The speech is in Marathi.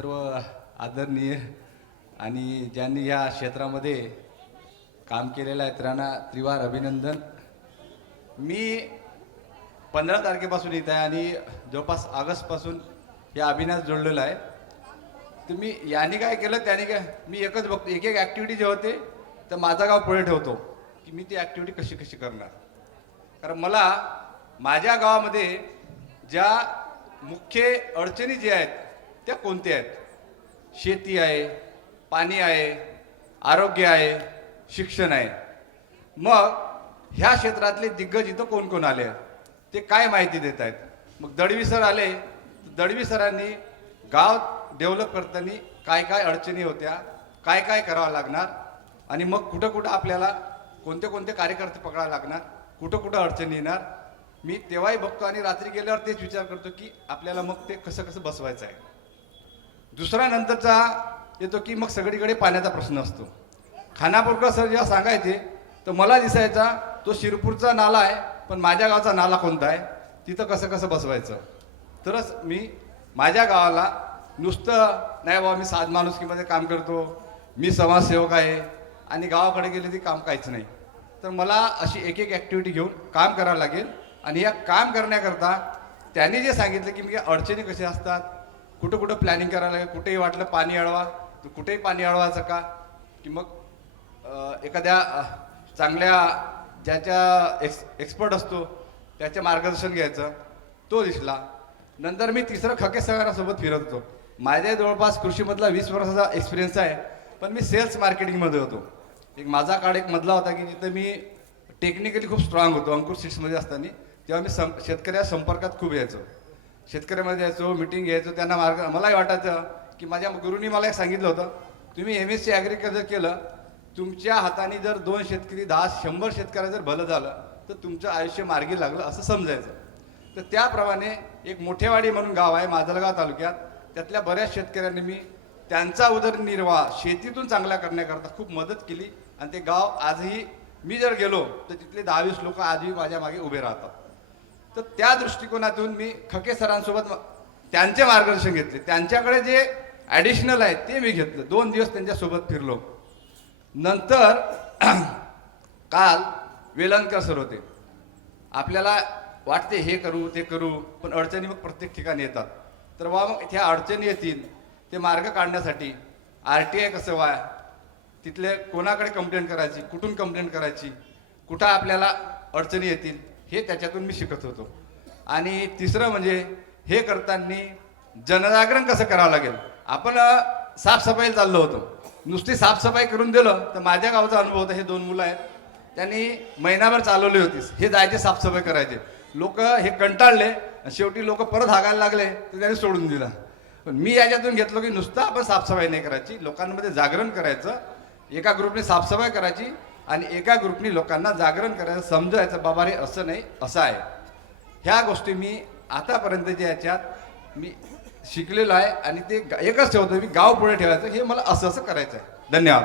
सर्व आदरणीय आणि ज्यांनी या क्षेत्रामध्ये काम केलेलं आहे त्यांना त्रिवार अभिनंदन। मी 15 तारखेपासून येत आहे आणि जवळपास ऑगस्टपासून या अभियानात जोडलेला आहे। तर मी याने काय केलं त्याने काय मी एकच बघतो, एक एक ॲक्टिव्हिटी जे होते तर माझा गाव पुढे ठेवतो की मी ती ॲक्टिव्हिटी कशी कशी करणार। कारण मला माझ्या गावामध्ये ज्या मुख्य अडचणी ज्या आहेत त्या कोणत्या आहेत, शेती आहे, पाणी आहे, आरोग्य आहे, शिक्षण आहे। मग ह्या क्षेत्रातले दिग्गज इथं कोण कोण आले ते काय माहिती देत आहेत। मग दळवी सर आले, दळवी सरांनी गाव डेव्हलप करताना काय काय अडचणी होत्या, काय काय करावं लागणार आणि मग कुठं कुठं आपल्याला कोणते कोणते कार्यकर्ते पकडावं लागणार, कुठं कुठं अडचणी येणार, मी तेव्हाही बघतो आणि रात्री गेल्यावर तेच विचार करतो की आपल्याला मग ते कसं कसं बसवायचं आहे। दुसरा नंतरचा येतो की मग सगळीकडे पाण्याचा प्रश्न असतो। खानापूरकर सर जेव्हा सांगायचे तर मला दिसायचा तो शिरपूरचा नाला आहे पण माझ्या गावचा नाला कोणता आहे, तिथं कसं कसं बसवायचं। तरच मी माझ्या गावाला नुसतं नाही बाबा मी साध माणुसकीमध्ये काम करतो, मी समाजसेवक आहे आणि गावाकडे गेले ते काम काहीच नाही, तर मला अशी एक एक ॲक्टिव्हिटी घेऊन काम करावं लागेल। आणि या काम करण्याकरता त्यांनी जे सांगितलं की मी अडचणी कशा असतात, कुठं कुठं प्लॅनिंग करायला लागेल, कुठेही वाटलं पाणी अडवा तर कुठेही पाणी अडवायचं का, की मग एखाद्या चांगल्या ज्याच्या एक्सपर्ट असतो त्याचे मार्गदर्शन घ्यायचं, तो दिसला। नंतर मी तिसरं खके सगळ्यांसोबत फिरत होतो। माझ्या जवळपास कृषीमधला 20 वर्षाचा एक्सपिरियन्स आहे, पण मी सेल्स मार्केटिंगमध्ये होतो। एक माझा काळ एक मधला होता की जिथं मी टेक्निकली खूप स्ट्रॉंग होतो। अंकुर सीट्समध्ये असताना तेव्हा मी शेतकऱ्या संपर्कात खूप यायचो, शेतकऱ्यामध्ये यायचो, मिटिंग घ्यायचो, त्यांना मलाही वाटायचं की माझ्या गुरुंनी मला एक सांगितलं होतं, तुम्ही MSc ॲग्रिकल्चर केलं, तुमच्या हाताने जर 2 शेतकरी 10-100 शेतकऱ्या जर भलं झालं तर तुमचं आयुष्य मार्गी लागलं असं समजायचं। तर त्याप्रमाणे एक मोठेवाडी म्हणून गाव आहे माजलगाव तालुक्यात, त्यातल्या बऱ्याच शेतकऱ्यांनी मी त्यांचा उदरनिर्वाह शेतीतून चांगला करण्याकरता खूप मदत केली आणि ते गाव आजही मी जर गेलो तर तिथले 10-20 लोक आजही माझ्या मागे उभे राहतात। तर त्या दृष्टिकोनातून मी खके सरांसोबत त्यांचे मार्गदर्शन घेतले, त्यांच्याकडे जे ॲडिशनल आहे ते मी घेतलं, 2 दिवस त्यांच्यासोबत फिरलो। नंतर काल वेलणकर सर होते, आपल्याला वाटते हे करू ते करू पण अडचणी मग प्रत्येक ठिकाणी येतात, तर बाबा मग ह्या अडचणी येतील ते मार्ग काढण्यासाठी RTI कसं व्हाय, तिथले कोणाकडे कंप्लेंट करायची, कुठून कंप्लेंट करायची, कुठं आपल्याला अडचणी येतील हे त्याच्यातून मी शिकत होतो। आणि तिसरं म्हणजे हे करताना जनजागरण कसं करावं लागेल। आपण साफसफाईला चाललो होतो, नुसती साफसफाई करून दिलं तर माझ्या गावचा अनुभव होता, हे 2 मुलं आहेत त्यांनी महिनाभर चालवली होतीस, हे जायचे साफसफाई करायचे, लोक हे कंटाळले, शेवटी लोक परत हागायला लागले तर त्यांनी सोडून दिलं। पण मी याच्यातून घेतलो की नुसतं आपण साफसफाई नाही करायची, लोकांमध्ये जागरण करायचं, एका ग्रुपने साफसफाई करायची आणि एका ग्रुपने लोकांना जागरण करायचं, समजायचं बाबा रे असं नाही असं आहे। ह्या गोष्टी मी आतापर्यंतच्या याच्यात मी शिकलेलो आहे आणि ते एकच ठेवतो मी गाव पुढे ठेवायचं, हे मला असं असं करायचं आहे। धन्यवाद।